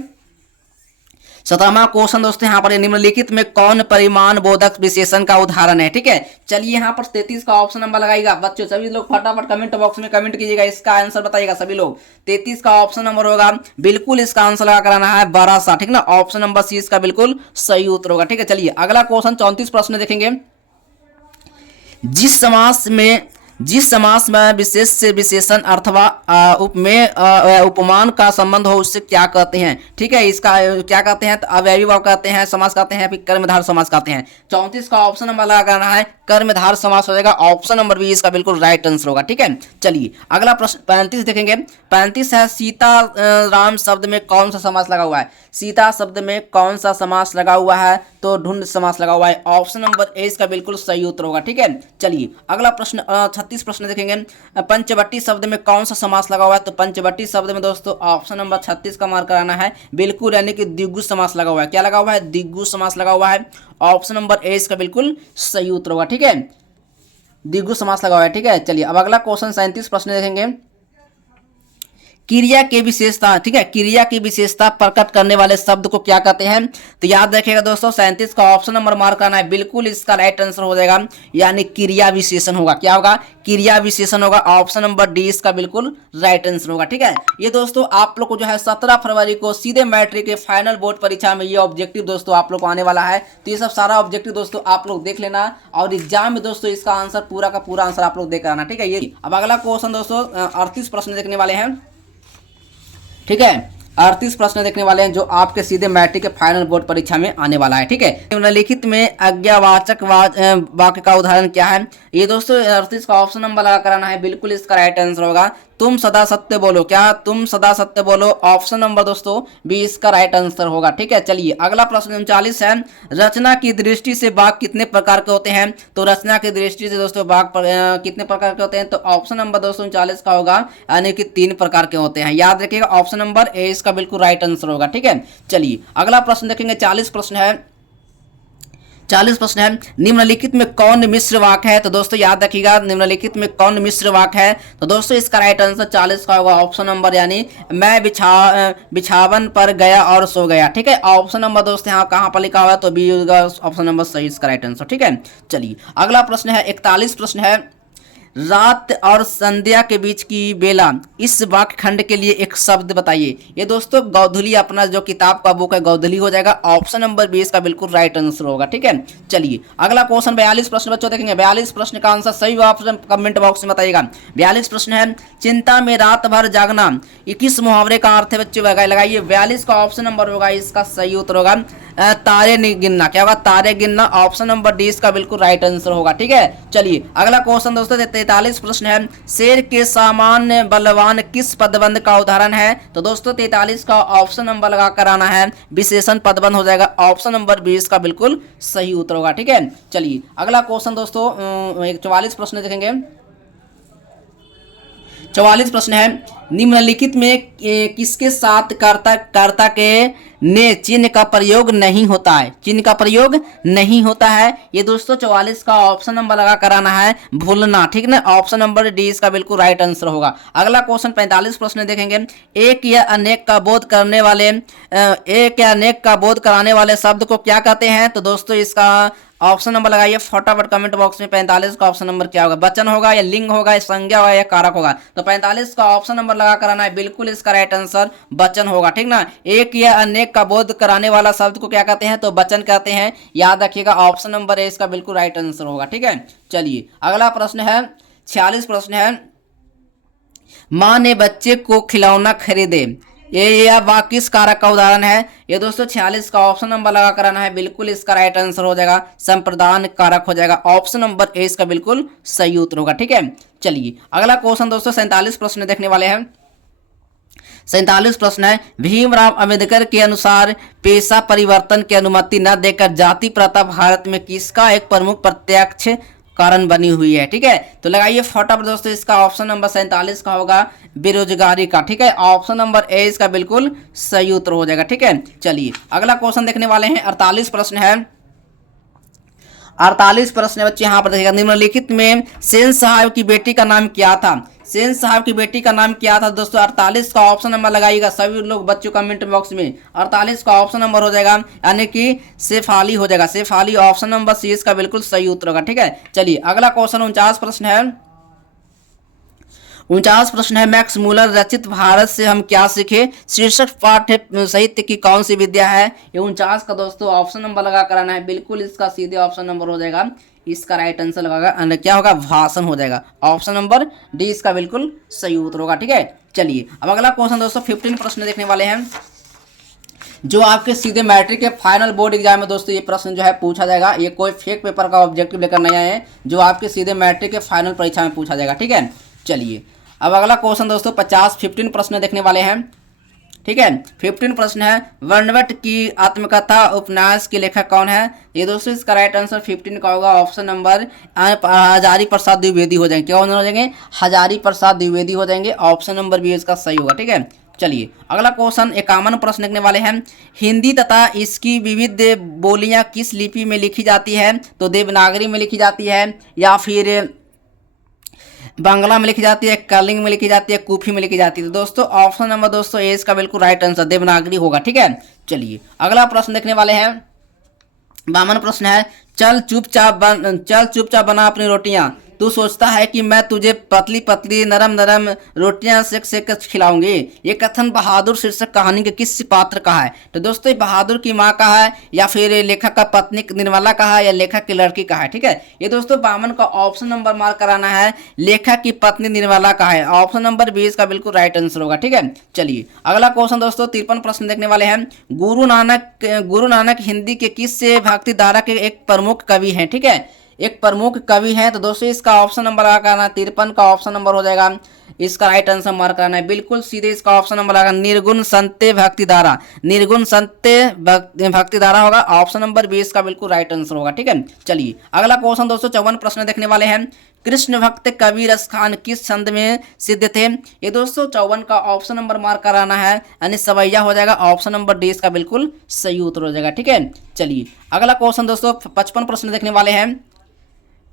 17वां क्वेश्चन दोस्तों यहाँ पर निम्नलिखित में कौन परिमाण बोधक विशेषण का उदाहरण है, ठीक है। चलिए यहाँ पर 33 का ऑप्शन नंबर लगाइएगा बच्चों, सभी लोग फटाफट कमेंट बॉक्स में कमेंट कीजिएगा, इसका आंसर बताइएगा सभी लोग। 33 का ऑप्शन नंबर होगा, बिल्कुल इसका आंसर लगा कराना है बड़ा सा, ठीक ना। ऑप्शन नंबर सी इसका बिल्कुल सही उत्तर होगा, ठीक है। चलिए अगला क्वेश्चन 34 प्रश्न देखेंगे, जिस समास में विशेष से विशेषण अथवा उपमान का संबंध हो उससे क्या कहते हैं, ठीक है। इसका क्या कहते हैं? तो अवयवी भाव कहते हैं, समास कहते हैं, फिर कर्मधार समास कहते हैं। 34 का ऑप्शन नंबर लगाना है, कर्मधार समास हो जाएगा। ऑप्शन नंबर बी इसका बिल्कुल राइट आंसर होगा, ठीक है। चलिए अगला प्रश्न 35 देखेंगे। 35 है, सीता राम शब्द में कौन सा समास लगा हुआ है? सीता शब्द में कौन सा समास लगा हुआ है? तो ढूंढ समास लगा हुआ है। ऑप्शन नंबर ए इसका बिल्कुल सही उत्तर होगा, ठीक है। चलिए अगला प्रश्न 36 प्रश्न देखेंगे, पंचवटी शब्द में कौन सा समास लगा हुआ है? तो पंचवटी शब्द में दोस्तों ऑप्शन नंबर 36 का मार्क कराना है, बिल्कुल, यानी कि द्विगु समास लगा हुआ है। क्या लगा हुआ है? द्विगु समास लगा हुआ है। ऑप्शन नंबर ए इसका बिल्कुल सही उत्तर होगा, ठीक है। द्विगु समास लगा हुआ है, ठीक है। चलिए अब अगला क्वेश्चन 37 प्रश्न देखेंगे, क्रिया की विशेषता, ठीक है, क्रिया की विशेषता प्रकट करने वाले शब्द को क्या कहते हैं? तो याद रखिएगा दोस्तों 37 का ऑप्शन नंबर मार्क करना है, बिल्कुल इसका राइट आंसर हो जाएगा, यानी क्रिया विशेषण होगा। क्या होगा? क्रिया विशेषण होगा। ऑप्शन नंबर डी इसका बिल्कुल राइट आंसर होगा, ठीक है। ये दोस्तों आप लोग को जो है 17 फरवरी को सीधे मैट्रिक के फाइनल बोर्ड परीक्षा में ये ऑब्जेक्टिव दोस्तों आप लोग को आने वाला है। तो ये सब सारा ऑब्जेक्टिव दोस्तों आप लोग देख लेना, और एग्जाम में दोस्तों इसका आंसर पूरा का पूरा आंसर आप लोग देख आना, ठीक है। ये अब अगला क्वेश्चन दोस्तों 38 प्रश्न देखने वाले हैं, ठीक है। 38 प्रश्न देखने वाले हैं जो आपके सीधे मैट्रिक के फाइनल बोर्ड परीक्षा में आने वाला है। ठीक है, निम्नलिखित में अज्ञावाचक वाक्य का उदाहरण क्या है? ये दोस्तों 38 का ऑप्शन नंबर लगा कराना है, बिल्कुल इसका राइट आंसर होगा तुम सदा सत्य बोलो। क्या? तुम सदा सत्य बोलो, ऑप्शन नंबर दोस्तों बी इसका राइट आंसर होगा। ठीक है, चलिए अगला प्रश्न 39 है, रचना की दृष्टि से वाक्य कितने प्रकार के होते हैं? तो रचना की दृष्टि से दोस्तों वाक्य कितने प्रकार के होते हैं? तो ऑप्शन नंबर दोस्तों 39 का होगा, यानी कि 3 प्रकार के होते हैं। याद रखिएगा, ऑप्शन नंबर ए इसका बिल्कुल राइट आंसर होगा। ठीक है, चलिए अगला प्रश्न देखेंगे। 40 प्रश्न है, निम्नलिखित में कौन मिश्र वाक्य है? तो दोस्तों याद रखिएगा, निम्नलिखित में कौन मिश्र वाक्य है? तो दोस्तों इसका राइट आंसर 40 का होगा, ऑप्शन नंबर, यानी मैं बिछावन पर गया और सो गया। ठीक है, ऑप्शन नंबर दोस्तों यहाँ कहाँ पर लिखा हुआ है? तो बी होगा ऑप्शन नंबर सही इसका राइट आंसर। ठीक है, चलिए अगला प्रश्न है 41 प्रश्न है, रात और संध्या के बीच की बेला, इस वाक्य खंड के लिए एक शब्द बताइए। ये दोस्तों गोधूली, अपना जो किताब का बुक है गोधूली हो जाएगा, ऑप्शन नंबर 20 का बिल्कुल राइट आंसर होगा। ठीक है, चलिए अगला क्वेश्चन 42 प्रश्न बच्चों देखेंगे। 42 प्रश्न का आंसर सही ऑप्शन कमेंट बॉक्स में बताइएगा। 42 प्रश्न है, चिंता में रात भर जागना, ये किस मुहावरे का अर्थ है बच्चों? लगाइए, 42 का ऑप्शन नंबर होगा इसका सही उत्तर होगा तारे गिनना। क्या होगा? तारे गिनना, ऑप्शन नंबर डी इसका बिल्कुल राइट आंसर होगा। ठीक है, चलिए अगला क्वेश्चन दोस्तों 43 प्रश्न है, शेर के सामान्य बलवान किस पदबंध का उदाहरण है? तो दोस्तों 43 का ऑप्शन नंबर लगा कर आना है, विशेषण पदबंध हो जाएगा, ऑप्शन नंबर 20 का बिल्कुल सही उत्तर होगा। ठीक है, चलिए अगला क्वेश्चन दोस्तों 44 प्रश्न देखेंगे। 44 प्रश्न है, निम्नलिखित में किसके साथ कर्ता के ने चिन्ह का प्रयोग नहीं होता है? चिन्ह का प्रयोग नहीं होता है, ये दोस्तों 44 का ऑप्शन नंबर लगा कराना है, भूलना। ठीक ना, ऑप्शन नंबर डी इसका बिल्कुल राइट आंसर होगा। अगला क्वेश्चन 45 प्रश्न देखेंगे, एक या अनेक का बोध कराने वाले शब्द को क्या कहते हैं? तो दोस्तों इसका ऑप्शन नंबर लगाइए फटाफट कमेंट बॉक्स में। 45 का ऑप्शन नंबर क्या होगा? वचन होगा या लिंग होगा या संज्ञा होगा या कारक होगा? तो 45 का ऑप्शन नंबर लगा कराना है, बिल्कुल इसका राइट आंसर वचन होगा। ठीक ना, एक या अनेक का बोध कराने वाला शब्द को क्या कहते हैं? तो वचन कहते हैं। याद रखिएगा, ऑप्शन नंबर ए इसका बिल्कुल राइट आंसर होगा। ठीक है, चलिए अगला प्रश्न है 46 प्रश्न है, माँ ने बच्चे को खिलौना खरीदे, ये वाक्य किस कारक का उदाहरण है? ये दोस्तों 46 का ऑप्शन नंबर लगा कराना है, बिल्कुल इसका राइट आंसर हो जाएगा, संप्रदान कारक हो जाएगा, ऑप्शन नंबर ए इसका बिल्कुल सही उत्तर होगा। ठीक है, चलिए अगला क्वेश्चन दोस्तों 47 प्रश्न देखने वाले हैं। 47 प्रश्न है, भीमराव अंबेडकर के अनुसार पेशा परिवर्तन की अनुमति न देकर जाति प्रथा भारत में किसका एक प्रमुख प्रत्यक्ष कारण बनी हुई है? ठीक है, तो लगाइए फटाफट दोस्तों, इसका ऑप्शन नंबर 47 का होगा बेरोजगारी का। ठीक है, ऑप्शन नंबर ए इसका बिल्कुल सही उत्तर हो जाएगा। ठीक है, चलिए अगला क्वेश्चन देखने वाले हैं। 48 प्रश्न है, 48 प्रश्न बच्चे यहाँ पर देखिएगा, निम्नलिखित में सेन साहब की बेटी का नाम क्या था? सेन साहब की बेटी का नाम क्या था दोस्तों? 48 का ऑप्शन नंबर लगाइएगा सभी लोग बच्चों कमेंट बॉक्स में। 48 का ऑप्शन नंबर हो जाएगा, यानी कि शेफाली हो जाएगा, शेफाली, ऑप्शन नंबर सी इसका बिल्कुल सही उत्तर होगा। ठीक है, चलिए अगला क्वेश्चन 49 प्रश्न है। 49 प्रश्न है, मैक्स मूलर रचित भारत से हम क्या सीखे शीर्षक पाठ्य साहित्य की कौन सी विद्या है? ये 49 का दोस्तों ऑप्शन नंबर लगा कराना है, बिल्कुल इसका सीधे ऑप्शन नंबर हो जाएगा, इसका राइट आंसर लगाएगा क्या होगा? भाषण हो जाएगा, ऑप्शन नंबर डी इसका बिल्कुल सही उत्तर होगा। ठीक है, चलिए अब अगला क्वेश्चन दोस्तों 15 प्रश्न देखने वाले हैं, जो आपके सीधे मैट्रिक के फाइनल बोर्ड एग्जाम में दोस्तों ये प्रश्न जो है पूछा जाएगा। ये कोई फेक पेपर का ऑब्जेक्टिव लेकर नहीं आए हैं, जो आपके सीधे मैट्रिक के फाइनल परीक्षा में पूछा जाएगा। ठीक है, चलिए अब अगला क्वेश्चन दोस्तों 15 प्रश्न देखने वाले हैं। ठीक है, 15 प्रश्न है, वर्णवट की आत्मकथा उपन्यास के लेखक कौन है? ये दोस्तों इसका राइट आंसर 15 का होगा, ऑप्शन नंबर हजारी प्रसाद द्विवेदी हो जाएंगे। कौन हो जाएंगे? हजारी प्रसाद द्विवेदी हो जाएंगे, ऑप्शन नंबर बी इसका सही होगा। ठीक है, चलिए अगला क्वेश्चन 51 प्रश्न देखने वाले हैं, हिंदी तथा इसकी विविध बोलियां किस लिपि में लिखी जाती है? तो देवनागरी में लिखी जाती है, या फिर बांग्ला में लिखी जाती है, कलिंग में लिखी जाती है, कूफी में लिखी जाती है? तो दोस्तों ऑप्शन नंबर दोस्तों ए इसका बिल्कुल राइट आंसर देवनागरी होगा। ठीक है, चलिए अगला प्रश्न देखने वाले हैं। 52 प्रश्न है, चल चुपचाप बना अपनी रोटियां, तू सोचता है कि मैं तुझे पतली पतली नरम नरम रोटियां सेक सेक कर खिलाऊंगी। ये कथन बहादुर शीर्षक कहानी के किस पात्र का है? तो दोस्तों बहादुर की माँ का है, या फिर लेखक का पत्नी निर्मला का है, या लेखक की लड़की का है। ठीक है, ये दोस्तों 52 का ऑप्शन नंबर मार्क कराना है, लेखक की पत्नी निर्मला का है। ऑप्शन नंबर 20 का बिल्कुल राइट आंसर होगा। ठीक है, चलिए अगला क्वेश्चन दोस्तों 53 प्रश्न देखने वाले हैं। गुरु नानक हिंदी के किस भक्ति धारा के एक प्रमुख कवि हैं? ठीक है, एक प्रमुख कवि हैं। तो दोस्तों इसका ऑप्शन नंबर लगाना 53 का ऑप्शन नंबर हो जाएगा, इसका राइट आंसर मार्क करना है। बिल्कुल सीधे इसका ऑप्शन नंबर लगा निर्गुण संते भक्तिधारा, निर्गुण संते भक्तिधारा होगा। ऑप्शन नंबर 20 का बिल्कुल राइट आंसर होगा। ठीक है, चलिए अगला क्वेश्चन दोस्तों 54 प्रश्न देखने वाले हैं। कृष्ण भक्त कवि रस खान किस छंद में सिद्ध थे? ये दोस्तों 54 का ऑप्शन नंबर मार्क कराना है, यानी सवैया हो जाएगा। ऑप्शन नंबर 20 का बिल्कुल सही उत्तर हो जाएगा। ठीक है, चलिए अगला क्वेश्चन दोस्तों 55 प्रश्न देखने वाले हैं।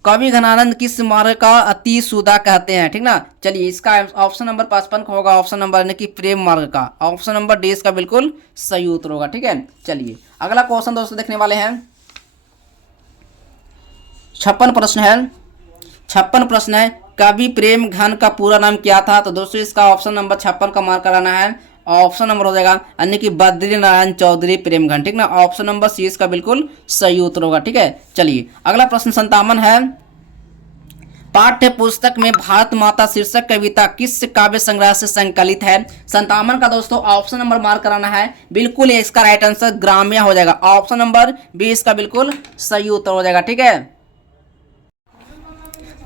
कवि घनानंद किस मार्ग का अति सुधा कहते हैं? ठीक ना, चलिए इसका ऑप्शन नंबर 55 का होगा, ऑप्शन नंबर यानी कि प्रेम मार्ग का। ऑप्शन नंबर 20 का बिल्कुल सही उत्तर होगा। ठीक है, चलिए अगला क्वेश्चन दोस्तों देखने वाले हैं। 56 प्रश्न है, 56 प्रश्न है। कवि प्रेम घन का पूरा नाम क्या था? तो दोस्तों इसका ऑप्शन नंबर 56 का मार्क कराना है। ऑप्शन नंबर हो जाएगा यानी कि बद्री नारायण चौधरी प्रेमघन। ठीक ना, ऑप्शन नंबर सी इसका बिल्कुल सही उत्तर होगा। ठीक है, चलिए अगला प्रश्न 57 है। पाठ्य पुस्तक में भारत माता शीर्षक कविता किस काव्य संग्रह से संकलित है? 57 का दोस्तों ऑप्शन नंबर मार्क कराना है। बिल्कुल इसका राइट आंसर ग्राम्य हो जाएगा। ऑप्शन नंबर 20 का बिल्कुल सही उत्तर हो जाएगा। ठीक है,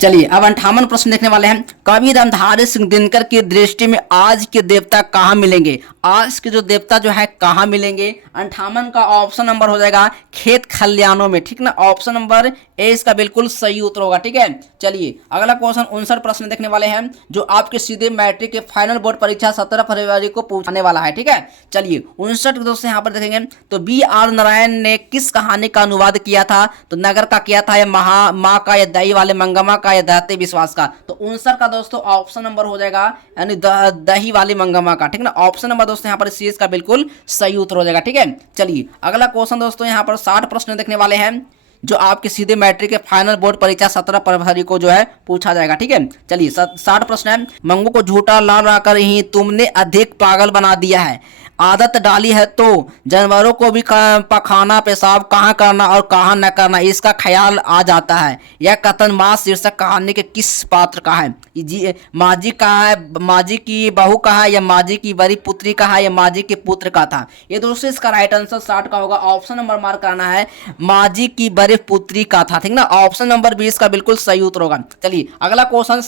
चलिए अब 58 प्रश्न देखने वाले हैं। कवि रामधारी सिंह दिनकर की दृष्टि में आज के देवता कहाँ मिलेंगे? आज के जो देवता जो है कहाँ मिलेंगे? 58 का ऑप्शन नंबर हो जाएगा खेत खलियानों में। ठीक ना, ऑप्शन नंबर ए इसका बिल्कुल सही उत्तर होगा। ठीक है, चलिए अगला क्वेश्चन 59 प्रश्न देखने वाले हैं, जो आपके सीधे मैट्रिक के फाइनल बोर्ड परीक्षा 17 फरवरी को पूछने वाला है। ठीक है, चलिए 59 दोस्तों यहाँ पर देखेंगे तो B.R. नारायण ने किस कहानी का अनुवाद किया था? तो नगर का किया था, या माँ का, या दही वाले मंगमा का, या दहते विश्वास का? तो 59 का दोस्तों ऑप्शन नंबर हो जाएगा यानी दही वाली मंगमा का। ठीक ना, ऑप्शन नंबर दोस्तों यहाँ पर सी का बिल्कुल सही उत्तर हो जाएगा। ठीक है, चलिए अगला क्वेश्चन दोस्तों यहाँ पर 60 प्रश्न देखने वाले हैं, जो आपके सीधे मैट्रिक के फाइनल बोर्ड परीक्षा 17 फरवरी को जो है पूछा जाएगा। ठीक है, चलिए 60 प्रश्न है। मंगू को झूठा लाल लाकर ही तुमने अधिक पागल बना दिया है। आदत डाली है तो जानवरों को भी पखाना पेशाब कहाँ करना और कहाँ न करना इसका ख्याल आ जाता है। यह कथन माँ शीर्षक कहानी के किस पात्र का है? जी माजी का है, माजी की बहू का है, या माजी की बड़ी पुत्री का है, या माजी के पुत्र का था? ये दोस्तों इसका राइट आंसर 60 का होगा। ऑप्शन नंबर मार्क करना है, माजी की बड़ी पुत्री का था। ठीक ना, ऑप्शन नंबर 20 का बिल्कुल सही उत्तर होगा। चलिए अगला क्वेश्चन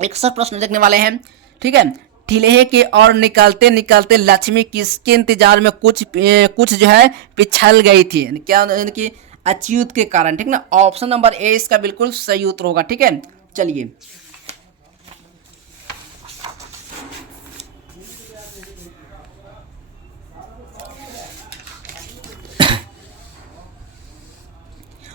61 प्रश्न देखने वाले हैं। ठीक है, ठिलेहे के और निकलते निकलते लक्ष्मी किसके इंतजार में कुछ जो है पिछल गई थी? क्या यानी कि अच्युत के कारण। ठीक ना, ऑप्शन नंबर ए इसका बिल्कुल सही उत्तर होगा। ठीक है, चलिए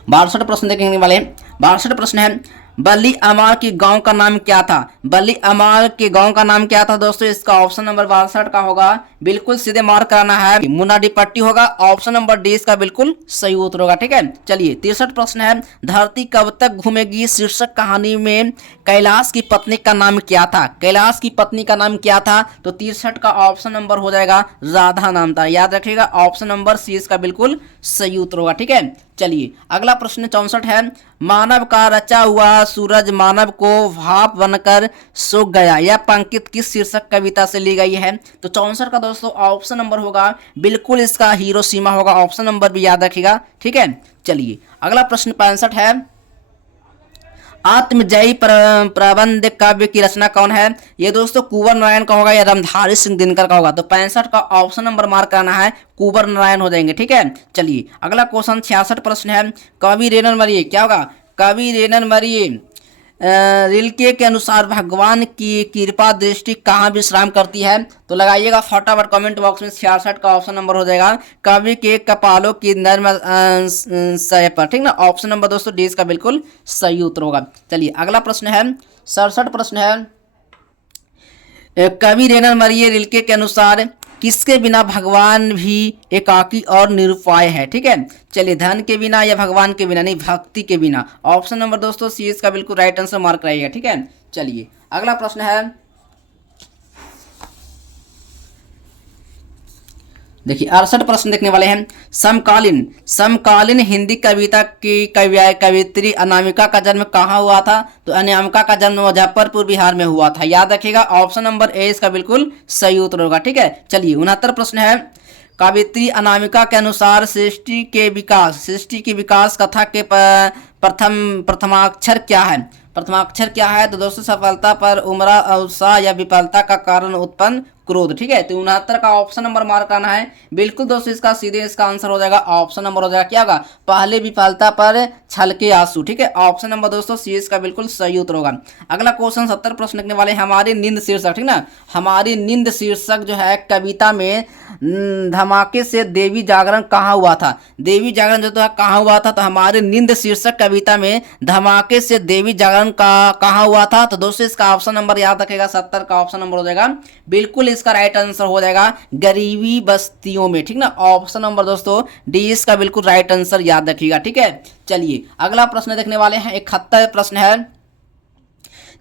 बासठ प्रश्न देखने वाले हैं। 62 प्रश्न है, बल्ली अमार के गांव का नाम क्या था? बल्ली अमार के गांव का नाम क्या था दोस्तों? इसका ऑप्शन नंबर 62 का होगा, बिल्कुल सीधे मार्क कराना है, मुनाडीपट्टी होगा। ऑप्शन नंबर डी इसका बिल्कुल सही उत्तर होगा। ठीक है, चलिए 63 प्रश्न है, धरती कब तक घूमेगी शीर्षक कहानी में कैलाश की पत्नी का नाम क्या था? कैलाश की पत्नी का नाम क्या था? तो 63 का ऑप्शन नंबर हो जाएगा राधा नाम था। याद रखिएगा, ऑप्शन नंबर सी इसका बिल्कुल सही उत्तर होगा। ठीक है, चलिए अगला प्रश्न 64 है, मानव का रचा हुआ सूरज मानव को भाप बनकर सूख गया, यह पंक्ति किस शीर्षक कविता से ली गई है? तो 64 का दोस्तों ऑप्शन नंबर होगा, बिल्कुल इसका हिरोशिमा होगा। ऑप्शन नंबर भी याद रखिएगा। ठीक है, चलिए अगला प्रश्न 65 है, आत्मजयी प्रबंध काव्य की रचना कौन है? ये दोस्तों कुंवर नारायण का होगा, या रामधारी सिंह दिनकर का होगा? तो 65 का ऑप्शन नंबर मार्क करना है, कुंवर नारायण हो जाएंगे। ठीक है, चलिए अगला क्वेश्चन 66 प्रश्न है, कवि रेनन मरिए क्या होगा? कवि रेनन मरिए रिल्के के अनुसार भगवान की कृपा दृष्टि कहाँ विश्राम करती है? तो लगाइएगा फटाफट कमेंट बॉक्स में। 66 का ऑप्शन नंबर हो जाएगा कवि के कपालों की नर्म सय पर। ठीक ना, ऑप्शन नंबर दोस्तों डी का बिल्कुल सही उत्तर होगा। चलिए अगला प्रश्न है 67 प्रश्न है, कवि रेनन मरिए रिल्के के अनुसार किसके बिना भगवान भी एकाकी और निरुपाय है। ठीक है, चलिए धन के बिना या भगवान के बिना, नहीं भक्ति के बिना। ऑप्शन नंबर दोस्तों सी इसका बिल्कुल राइट आंसर मार्क रहेगा। ठीक है, चलिए अगला प्रश्न है, देखिए 68 प्रश्न देखने वाले हैं। समकालीन हिंदी कविता की कवियत्री अनामिका का जन्म कहाँ हुआ था? तो अनामिका का जन्म मुजफ्फरपुर बिहार में हुआ था, याद रखिएगा। ऑप्शन नंबर ए इसका बिल्कुल सही उत्तर होगा। ठीक है, चलिए 69 प्रश्न है। कवियत्री अनामिका के अनुसार सृष्टि की विकास कथा के प्रथमाक्षर क्या है? प्रथमाक्षर क्या है? तो दोस्तों सफलता पर उमरा उत्साह या विफलता का कारण उत्पन्न क्रोध। ठीक है, तो 69 का ऑप्शन नंबर मार्क करना है। बिल्कुल दोस्तों इसका सीधे इसका आंसर हो जाएगा ऑप्शन नंबर हो जाएगा, क्या होगा? पहले विफलता पर छलके आंसू। ठीक है, ऑप्शन नंबर दोस्तों सी इसका बिल्कुल सही उत्तर होगा। अगला क्वेश्चन 70 प्रश्न लिखने वाले हमारी नींद शीर्षक। ठीक ना, हमारी नींद शीर्षक जो है कविता में धमाके से देवी जागरण कहाँ हुआ था? देवी जागरण जो था कहाँ हुआ था? तो हमारी नींद शीर्षक कविता में धमाके से देवी जागरण का कहाँ हुआ था? तो दोस्तों इसका ऑप्शन नंबर याद रखेगा, 70 का ऑप्शन नंबर हो जाएगा बिल्कुल इसका राइट आंसर हो जाएगा गरीबी बस्तियों में। ठीक ना, ऑप्शन नंबर दोस्तों डी इसका बिल्कुल राइट आंसर याद रखिएगा। ठीक है, चलिए अगला प्रश्न देखने वाले हैं। 71 प्रश्न है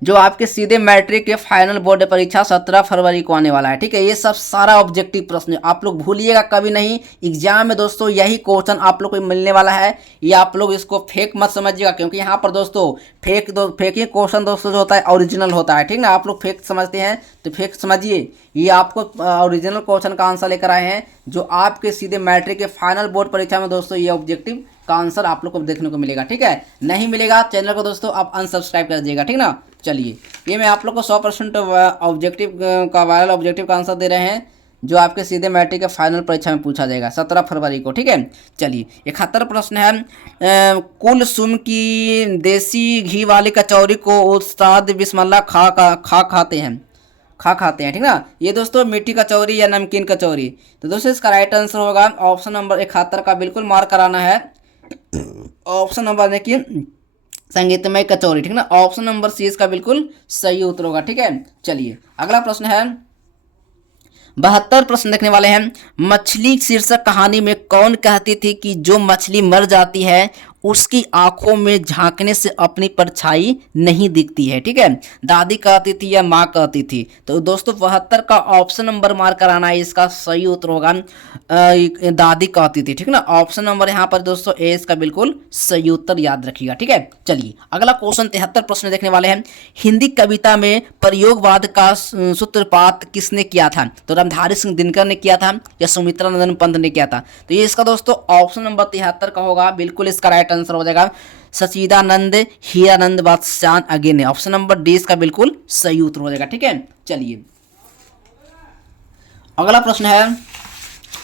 जो आपके सीधे मैट्रिक के फाइनल बोर्ड परीक्षा 17 फरवरी को आने वाला है। ठीक है, ये सब सारा ऑब्जेक्टिव प्रश्न आप लोग भूलिएगा कभी नहीं, एग्जाम में दोस्तों यही क्वेश्चन आप लोग को मिलने वाला है। ये आप लोग इसको फेक मत समझिएगा, क्योंकि यहाँ पर दोस्तों फेक ही क्वेश्चन दोस्तों जो होता है ओरिजिनल होता है। ठीक ना, आप लोग फेक समझते हैं तो फेक समझिए, ये आपको ओरिजिनल क्वेश्चन का आंसर लेकर आए हैं जो आपके सीधे मैट्रिक के फाइनल बोर्ड परीक्षा में दोस्तों ये ऑब्जेक्टिव का आंसर आप लोग को देखने को मिलेगा। ठीक है, नहीं मिलेगा चैनल को दोस्तों आप अनसब्सक्राइब कर दीजिएगा। ठीक ना, चलिए ये मैं आप लोग को 100% ऑब्जेक्टिव का वायरल ऑब्जेक्टिव का आंसर दे रहे हैं जो आपके सीधे मैट्रिक के फाइनल परीक्षा में पूछा जाएगा 17 फरवरी को। ठीक है, चलिए 71 प्रश्न है। कुलसुम की देसी घी वाली कचौरी को उस्ताद बिस्मिल्लाह खाते हैं। ठीक ना, ये दोस्तों मीठी कचौरी या नमकीन कचौरी? तो दोस्तों इसका राइट आंसर होगा ऑप्शन नंबर 71 का बिल्कुल मार्क कराना है। ऑप्शन नंबर देखिए संगीतमय कचौरी। ठीक ना, ऑप्शन नंबर सी इसका बिल्कुल सही उत्तर होगा। ठीक है, चलिए अगला प्रश्न है। 72 प्रश्न देखने वाले हैं। मछली शीर्षक कहानी में कौन कहती थी कि जो मछली मर जाती है उसकी आंखों में झांकने से अपनी परछाई नहीं दिखती है? ठीक है, दादी कहती थी या माँ कहती थी? तो दोस्तों 72 का ऑप्शन नंबर मार्क कराना है, इसका सही उत्तर होगा दादी कहती थी। ठीक ना, ऑप्शन नंबर यहाँ पर दोस्तों ए इसका बिल्कुल सही उत्तर याद रखिएगा। ठीक है, चलिए अगला क्वेश्चन 73 प्रश्न देखने वाले हैं। हिंदी कविता में प्रयोगवाद का सूत्रपात किसने किया था? तो रामधारी सिंह दिनकर ने किया था या सुमित्रा नंदन पंत ने किया था? तो ये इसका दोस्तों ऑप्शन नंबर 73 का होगा, बिल्कुल इसका राइट आंसर हो जाएगा सचिदानंद हीरानंद बादशाह अगे ने। ऑप्शन नंबर डी इसका बिल्कुल सही उत्तर हो जाएगा। ठीक है, चलिए अगला प्रश्न है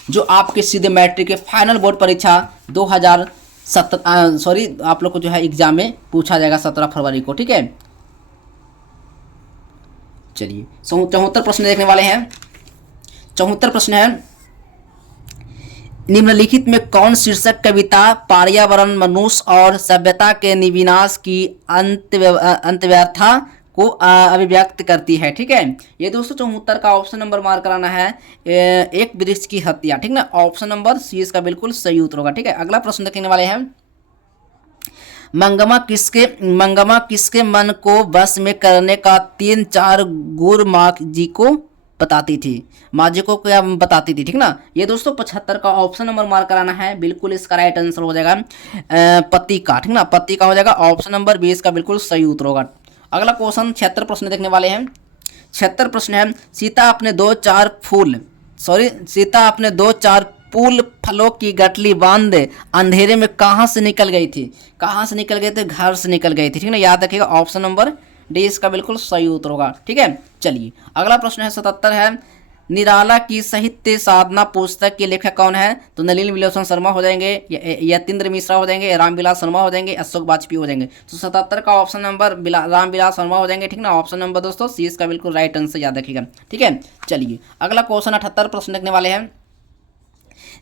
जो आपके सीधे मैट्रिक के फाइनल बोर्ड परीक्षा 2017 आप लोग को जो है एग्जाम में पूछा जाएगा 17 फरवरी को। ठीक है, चलिए 74 प्रश्न देखने वाले हैं। 74 प्रश्न है। निम्नलिखित में कौन शीर्षक कविता पर्यावरण मनुष्य और सभ्यता के निविनाश की अंतव्यथा को अभिव्यक्त करती है? ठीक है, ये दोस्तों 74 का ऑप्शन नंबर मार्क कराना है एक वृक्ष की हत्या। ठीक ना, ऑप्शन नंबर सी इसका बिल्कुल सही उत्तर होगा। ठीक है, अगला प्रश्न देखने वाले हैं। मंगमा किसके मन को बस में करने का 3-4 गुर माँ जी को बताती थी? माँ जी को क्या बताती थी? ठीक ना, ये दोस्तों 75 का ऑप्शन नंबर मार्क कराना है, बिल्कुल इसका राइट आंसर हो जाएगा पति का। ठीक ना, पति का हो जाएगा, ऑप्शन नंबर 20 का बिल्कुल सही उत्तर होगा। अगला क्वेश्चन 76 प्रश्न देखने वाले हैं। 76 प्रश्न है। सीता अपने 2-4 फूल फलों की गठली बांध अंधेरे में कहाँ से निकल गई थी? कहाँ से निकल गए थे? घर से निकल गई थी। ठीक ना, याद रखिएगा ऑप्शन नंबर डी इसका बिल्कुल सही उत्तर होगा। ठीक है, चलिए अगला प्रश्न है 77 है। निराला की साहित्य साधना पुस्तक के लेखक कौन है? तो नलिनी विलोचन शर्मा हो जाएंगे, यतीन्द्र मिश्रा हो जाएंगे, रामविलास शर्मा हो जाएंगे, अशोक वाजपेयी हो जाएंगे? तो 77 का ऑप्शन नंबर रामविलास शर्मा हो जाएंगे। ठीक ना, ऑप्शन नंबर दोस्तों सी इसका बिल्कुल राइट आंसर याद रखिएगा। ठीक है, चलिए अगला क्वेश्चन 78 प्रश्न देखने वाले हैं।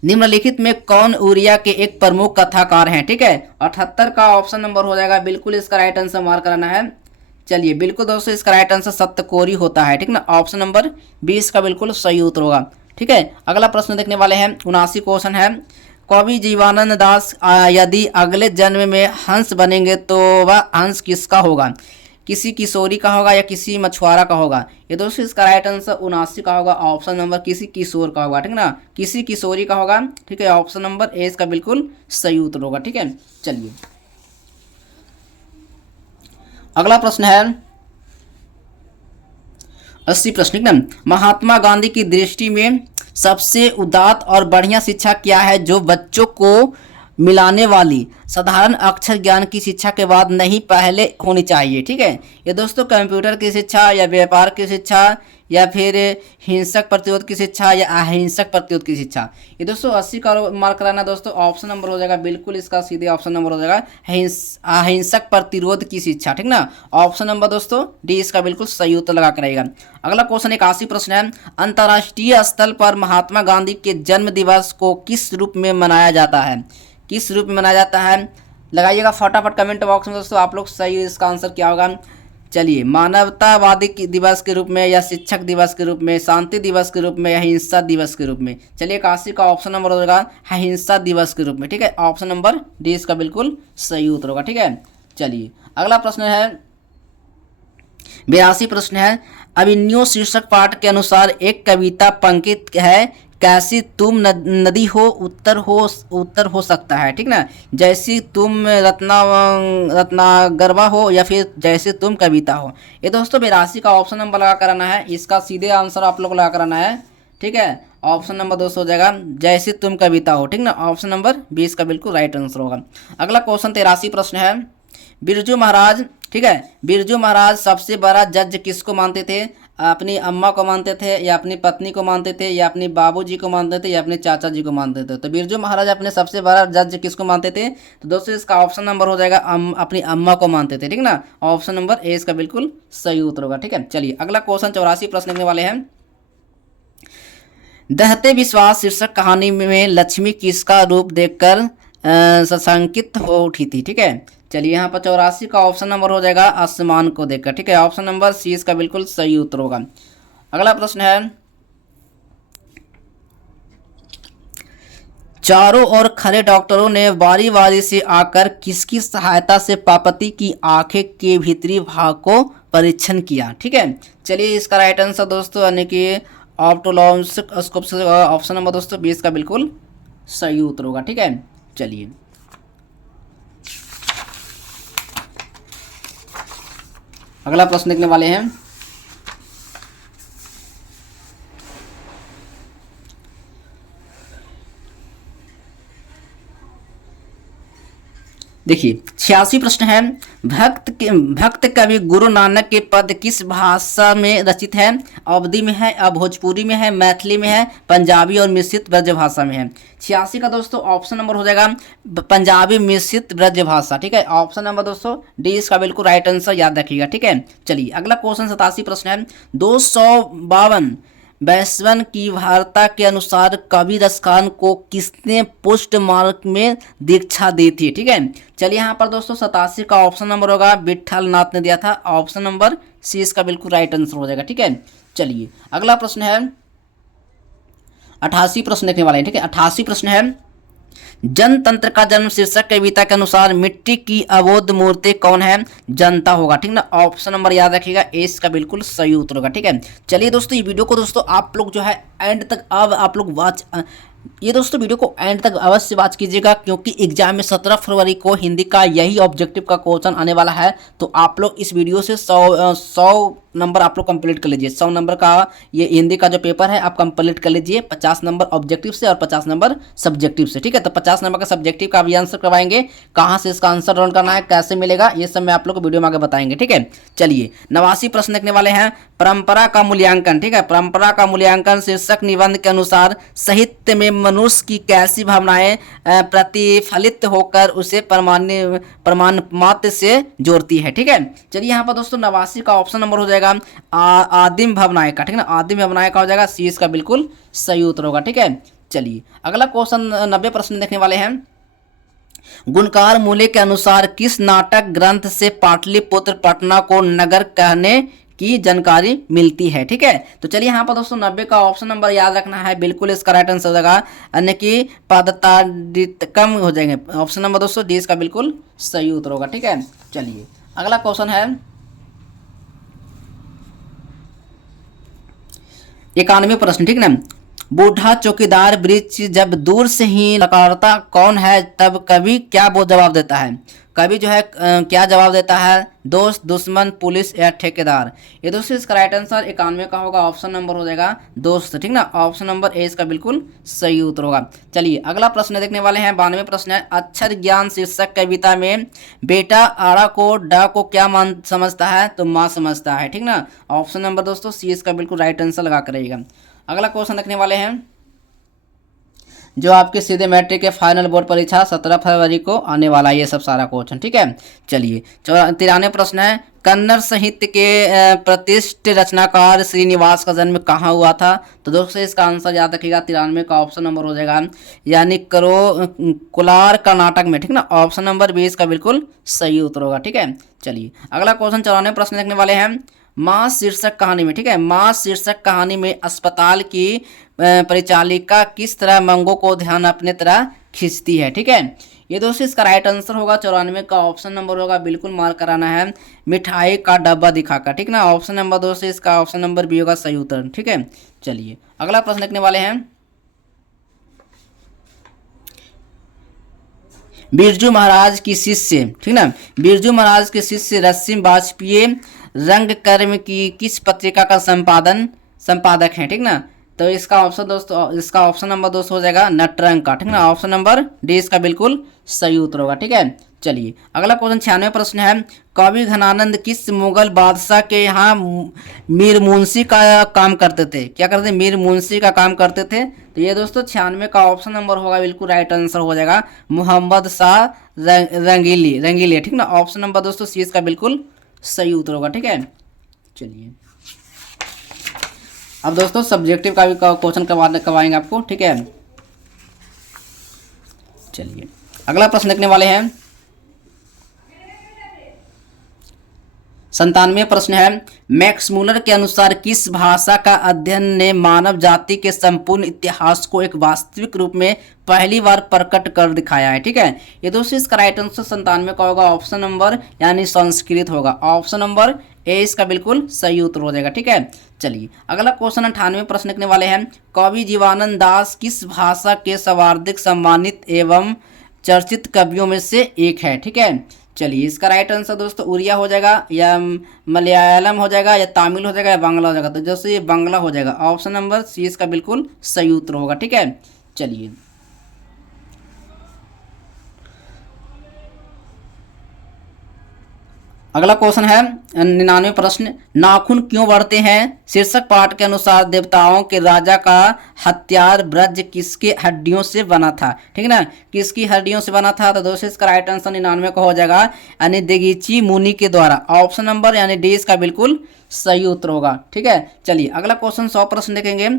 निम्नलिखित में कौन उड़िया के एक प्रमुख कथाकार हैं? ठीक है, 78 का ऑप्शन नंबर हो जाएगा, बिल्कुल इसका राइट आंसर मार्क कराना है। चलिए बिल्कुल दोस्तों इसका राइट आंसर सत्यकोरी होता है। ठीक ना, ऑप्शन नंबर 20 का बिल्कुल सही उत्तर होगा। ठीक है। अगला प्रश्न देखने वाले हैं, 79 क्वेश्चन है, कवि जीवानंद दास यदि अगले जन्म में हंस बनेंगे तो वह हंस किसका होगा? किसी किशोरी का होगा या किसी मछुआरा का होगा? ये दोस्तों इसका राइट आंसर 79 का होगा, ऑप्शन नंबर किसी किशोर का होगा, ठीक है ना, किसी किशोरी का होगा, ठीक है। ऑप्शन नंबर ए इसका बिल्कुल सही उत्तर होगा, ठीक है। चलिए अगला प्रश्न है 80 प्रश्न, ठीक ना, महात्मा गांधी की दृष्टि में सबसे उदात्त और बढ़िया शिक्षा क्या है जो बच्चों को मिलाने वाली साधारण अक्षर ज्ञान की शिक्षा के बाद नहीं पहले होनी चाहिए? ठीक है, ये दोस्तों कंप्यूटर की शिक्षा या व्यापार की शिक्षा या फिर हिंसक प्रतिरोध की शिक्षा या अहिंसक प्रतिरोध की शिक्षा? ये दोस्तों 80 का मार्क कराना दोस्तों, ऑप्शन नंबर हो जाएगा बिल्कुल इसका सीधे ऑप्शन नंबर हो जाएगा अहिंसक प्रतिरोध की शिक्षा, ठीक ना। ऑप्शन नंबर दोस्तों डी इसका बिल्कुल सही उत्तर लगा कर रहेगा। अगला क्वेश्चन 81 प्रश्न है, अंतर्राष्ट्रीय स्तर पर महात्मा गांधी के जन्म दिवस को किस रूप में मनाया जाता है? किस रूप में मनाया जाता है? लगाइएगा फटाफट कमेंट बॉक्स में दोस्तों आप लोग सही इसका आंसर क्या होगा। चलिए, मानवतावादी दिवस के रूप में या शिक्षक दिवस के रूप में, शांति दिवस के रूप में या हिंसा दिवस के रूप में? चलिए 81 का ऑप्शन नंबर हो जाएगा हिंसा दिवस के रूप में, ठीक है। ऑप्शन नंबर डी इसका बिल्कुल सही उत्तर होगा, ठीक है। चलिए अगला प्रश्न है 82 प्रश्न है, अभिनयो शीर्षक पाठ के अनुसार एक कविता पंक्ति है, कैसी तुम नदी हो उत्तर हो सकता है, ठीक ना, जैसी तुम रत्नागर्वा हो या फिर जैसे तुम कविता हो? ये दोस्तों 82 का ऑप्शन नंबर लगा कराना है, इसका सीधे आंसर आप लोग लगा कराना है, ठीक है। ऑप्शन नंबर दोस्तों हो जाएगा जैसे तुम कविता हो, ठीक ना। ऑप्शन नंबर 20 का बिल्कुल राइट आंसर होगा। अगला क्वेश्चन 83 प्रश्न है, बिरजू महाराज, ठीक है, बिरजू महाराज सबसे बड़ा जज किसको मानते थे? अपनी अम्मा को मानते थे या अपनी पत्नी को मानते थे या अपने बाबूजी को मानते थे या अपने चाचा जी को मानते थे? तो बिरजू महाराज अपने सबसे बड़ा जज किसको मानते थे? तो दोस्तों इसका ऑप्शन नंबर हो जाएगा अपनी अम्मा को मानते थे, ठीक ना। ऑप्शन नंबर ए इसका बिल्कुल सही उत्तर होगा, ठीक है। चलिए अगला क्वेश्चन 84 प्रश्न लिखने वाले हैं, दहते विश्वास शीर्षक कहानी में लक्ष्मी किसका रूप देखकर सशंकित हो उठी थी? ठीक है, चलिए यहाँ पर 84 का ऑप्शन नंबर हो जाएगा आसमान को देखकर, ठीक है। ऑप्शन नंबर सी इसका बिल्कुल सही उत्तर होगा। अगला प्रश्न है, चारों ओर खड़े डॉक्टरों ने बारी बारी से आकर किसकी सहायता से पापति की आंखें के भीतरी भाग को परीक्षण किया? ठीक है, चलिए इसका राइट आंसर दोस्तों यानी कि ऑप्टोलॉम्स्कोप से ऑप्शन नंबर दोस्तों 20 का बिल्कुल सही उत्तर होगा, ठीक है। चलिए अगला प्रश्न देखने वाले हैं, देखिए 86 प्रश्न है, भक्त कवि गुरु नानक के पद किस भाषा में रचित है? अवधी में है, भोजपुरी में है, मैथिली में है, पंजाबी और मिश्रित ब्रज भाषा में है? 86 का दोस्तों ऑप्शन नंबर हो जाएगा पंजाबी मिश्रित ब्रज भाषा, ठीक है। ऑप्शन नंबर दोस्तों डी इसका बिल्कुल राइट आंसर याद रखिएगा, ठीक है। चलिए अगला क्वेश्चन 87 प्रश्न है, 252 वैश्वन की वार्ता के अनुसार कवि रसखान को किसने पुष्ट मार्ग में दीक्षा दी थी? ठीक है, चलिए यहाँ पर दोस्तों 87 का ऑप्शन नंबर होगा विठल नाथ ने दिया था। ऑप्शन नंबर सी इसका बिल्कुल राइट आंसर हो जाएगा, ठीक है। चलिए अगला प्रश्न है 88 प्रश्न देखने वाले हैं, ठीक है। 88 प्रश्न है, जनतंत्र का जन्म शीर्षक कविता के अनुसार मिट्टी की अबोध मूर्ति कौन है? जनता होगा, ठीक ना। ऑप्शन नंबर याद रखिएगा ए इसका बिल्कुल सही उत्तर होगा, ठीक है। चलिए दोस्तों ये वीडियो को दोस्तों आप लोग जो है एंड तक अब आप लोग ये दोस्तों वीडियो को एंड तक अवश्य वॉच कीजिएगा क्योंकि एग्जाम में 17 फरवरी को हिंदी का यही ऑब्जेक्टिव का क्वेश्चन आने वाला है। तो आप लोग इस वीडियो से 100 नंबर आप लोग कंप्लीट कर लीजिए। 100 नंबर का ये हिंदी का जो पेपर है आप कंप्लीट कर लीजिए, 50 नंबर ऑब्जेक्टिव से और 50 नंबर सब्जेक्टिव से, ठीक है। तो 50 नंबर का सब्जेक्टिव का भी आंसर करवाएंगे, कहाँ से इसका आंसर राउंड करना है, कैसे मिलेगा, ये सब मैं आप लोग को वीडियो में आगे बताएंगे, ठीक है। चलिए 89 प्रश्न देखने वाले हैं, परंपरा का मूल्यांकन, ठीक है। परंपरा का मूल्यांकन शीर्षक निबंध के अनुसार साहित्य में मनुष्य की कैसी भावनाएं प्रतिफलित होकर उसे प्रमाण मात्र से जोड़ती है, ठीक है। चलिए यहाँ पर दोस्तों 89 का ऑप्शन नंबर हो जाएगा आदिम भावनाएं का, ठीक है ना। आदिम भावनाएं का हो जाएगा सी इसका बिल्कुल सही उत्तर होगा, ठीक है। चलिए अगला क्वेश्चन 90 प्रश्न देखने वाले हैं, गुणकार मूल्य के अनुसार किस नाटक ग्रंथ से पाटलिपुत्र पटना को नगर कहने की जानकारी मिलती है। ठीक है, तो चलिए यहाँ पर दोस्तों 90 का ऑप्शन नंबर याद रखना है, बिल्कुल इसका राइट आंसर हो जाएगा, अन्य की पादतादितकम हो जाएंगे। ऑप्शन नंबर दोस्तों डी इसका बिल्कुल सही उत्तर होगा। ठीक है, चलिए अगला क्वेश्चन है 91 प्रश्न। ठीक ना, बूढ़ा चौकीदार वृक्ष जब दूर से ही लकारता कौन है तब कवि क्या वो जवाब देता है। कवि जो है क्या जवाब देता है, दोस्त, दुश्मन, पुलिस या ठेकेदार। ये दोस्तों इसका राइट आंसर 91 का होगा, ऑप्शन नंबर हो जाएगा दोस्त। ठीक ना, ऑप्शन नंबर ए इसका बिल्कुल सही उत्तर होगा। चलिए अगला प्रश्न देखने वाले हैं, 92 प्रश्न है, अक्षर ज्ञान शीर्षक कविता में बेटा आड़ा को डा को क्या मान समझता है, तो माँ समझता है। ठीक ना, ऑप्शन नंबर दोस्तों सी इसका बिल्कुल राइट आंसर लगा कर रहेगा। अगला क्वेश्चन देखने वाले हैं जो आपके सीधे मैट्रिक के फाइनल बोर्ड परीक्षा 17 फरवरी को आने वाला है, ये सब सारा क्वेश्चन। ठीक है, चलिए 93 प्रश्न है, कन्नड़ साहित्य के प्रतिष्ठित रचनाकार श्रीनिवास का जन्म कहाँ हुआ था, तो दोस्तों इसका आंसर याद रखिएगा, 93 का ऑप्शन नंबर हो जाएगा यानी कोलार कर्नाटक में। ठीक ना, ऑप्शन नंबर 20 का बिल्कुल सही उत्तर होगा। ठीक है, चलिए अगला क्वेश्चन 94 प्रश्न देखने वाले हैं, माँ शीर्षक कहानी में। ठीक है, माँ शीर्षक कहानी में अस्पताल की परिचालिका किस तरह मंगों को ध्यान अपने तरह खींचती है। ठीक है, ये दोस्तों इसका राइट आंसर होगा 94 का ऑप्शन नंबर होगा, बिल्कुल मार्क कराना है, मिठाई का डब्बा दिखाकर। ठीक ना, ऑप्शन नंबर दोस्तों इसका ऑप्शन नंबर बी होगा सही उत्तर। ठीक है, चलिए अगला प्रश्न लिखने वाले हैं, बिरजू महाराज की शिष्य। ठीक ना, बिरजू महाराज के शिष्य रश्मि वाजपेयी रंगकर्म की किस पत्रिका का संपादक है। ठीक ना, तो इसका ऑप्शन नंबर दोस्तों हो जाएगा नटरंग का। ठीक ना, ऑप्शन नंबर डी इसका बिल्कुल सही उत्तर होगा। ठीक है, चलिए अगला क्वेश्चन 96 प्रश्न है, कवि घनानंद किस मुगल बादशाह के यहाँ मीर मुंशी का काम करते थे। क्या करते थे, मीर मुंशी का काम करते थे। तो ये दोस्तों 96 का ऑप्शन नंबर होगा, बिल्कुल राइट आंसर हो जाएगा मोहम्मद शाह रंगीली। ठीक ना, ऑप्शन नंबर दोस्तों सी इसका बिल्कुल सही उत्तर होगा। ठीक है, चलिए अब दोस्तों सब्जेक्टिव का भी क्वेश्चन करवाएंगे आपको। ठीक है, चलिए अगला प्रश्न देखने वाले हैं, 97 प्रश्न है, मैक्स मूलर के अनुसार किस भाषा का अध्ययन ने मानव जाति के संपूर्ण इतिहास को एक वास्तविक रूप में पहली बार प्रकट कर दिखाया है। ठीक है, ये दोस्तों इसका राइट आंसर 97 का होगा, ऑप्शन नंबर यानी संस्कृत होगा, ऑप्शन नंबर ए इसका बिल्कुल सही उत्तर हो जाएगा। ठीक है, चलिए अगला क्वेश्चन 98 प्रश्न लिखने वाले हैं, कवि जीवानंद दास किस भाषा के सर्वाधिक सम्मानित एवं चर्चित कवियों में से एक है। ठीक है, चलिए इसका राइट आंसर दोस्तों उड़िया हो जाएगा या मलयालम हो जाएगा या तमिल हो जाएगा या बांग्ला हो जाएगा। तो जैसे ये बांग्ला हो जाएगा, ऑप्शन नंबर सी इसका बिल्कुल सही उत्तर होगा। ठीक है, चलिए अगला क्वेश्चन है 99 प्रश्न, नाखून क्यों बढ़ते हैं। शीर्षक पाठ के अनुसार देवताओं के राजा का हथियार ब्रज किसके हड्डियों से बना था। ठीक है ना, किसकी हड्डियों से बना था, तो दोस्तों इसका राइट आंसर 99 का हो जाएगा यानी देगीची मुनि के द्वारा, ऑप्शन नंबर यानी डी इसका बिल्कुल सही उत्तर होगा। ठीक है, चलिए अगला क्वेश्चन 100 प्रश्न देखेंगे,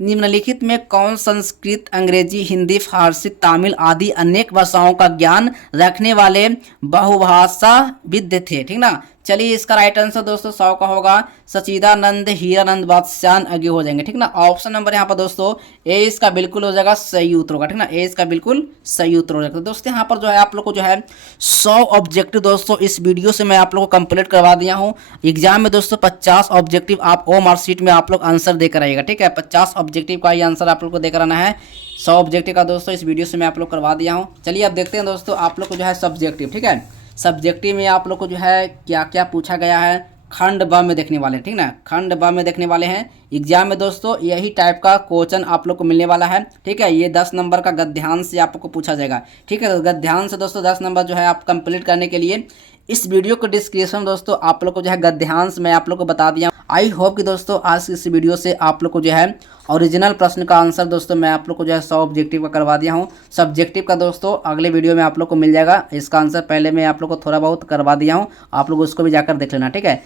निम्नलिखित में कौन संस्कृत, अंग्रेजी, हिंदी, फारसी, तमिल आदि अनेक भाषाओं का ज्ञान रखने वाले बहुभाषाविद थे। ठीक ना, चलिए इसका राइट आंसर दोस्तों 100 का होगा सचिदानंद हीरानंद बादशाह आगे हो जाएंगे। ठीक ना, ऑप्शन नंबर यहाँ पर दोस्तों ए इसका बिल्कुल हो जाएगा सही उत्तर होगा। ठीक ना, ए इसका बिल्कुल सही उत्तर हो जाएगा। तो दोस्तों यहाँ पर जो है आप लोग को जो है 100 ऑब्जेक्टिव दोस्तों इस वीडियो से मैं आप लोग को कंप्लीट करवा दिया हूँ। एग्जाम में दोस्तों 50 ऑब्जेक्टिव आप ओ मार्कशीट में आप लोग आंसर देकर आइएगा। ठीक है, 50 ऑब्जेक्टिव का ही आंसर आप लोग को देकर आना है। 100 ऑब्जेक्टिव का दोस्तों इस वीडियो से मैं आप लोग करवा दिया हूँ। चलिए अब देखते हैं दोस्तों आप लोग को जो है सब्जेक्टिव। ठीक है, सब्जेक्टिव में आप लोग को जो है क्या क्या पूछा गया है, खंड ब में देखने वाले हैं। ठीक ना, खंड ब में देखने वाले हैं। एग्जाम में दोस्तों यही टाइप का क्वेश्चन आप लोग को मिलने वाला है। ठीक है, ये 10 नंबर का गद्यांश से आप लोग को पूछा जाएगा। ठीक है, तो गद्यांश से दोस्तों 10 नंबर जो है आप कंप्लीट करने के लिए इस वीडियो को डिस्क्रिप्शन दोस्तों आप लोग को जो है गद्यांश मैं आप लोग को बता दिया। आई होप कि दोस्तों आज इस वीडियो से आप लोग को जो है ओरिजिनल प्रश्न का आंसर दोस्तों मैं आप लोग को जो है 100 ऑब्जेक्टिव का करवा दिया हूँ। सब्जेक्टिव का दोस्तों अगले वीडियो में आप लोग को मिल जाएगा। इसका आंसर पहले मैं आप लोग को थोड़ा बहुत करवा दिया हूँ, आप लोग उसको भी जाकर देख लेना। ठीक है।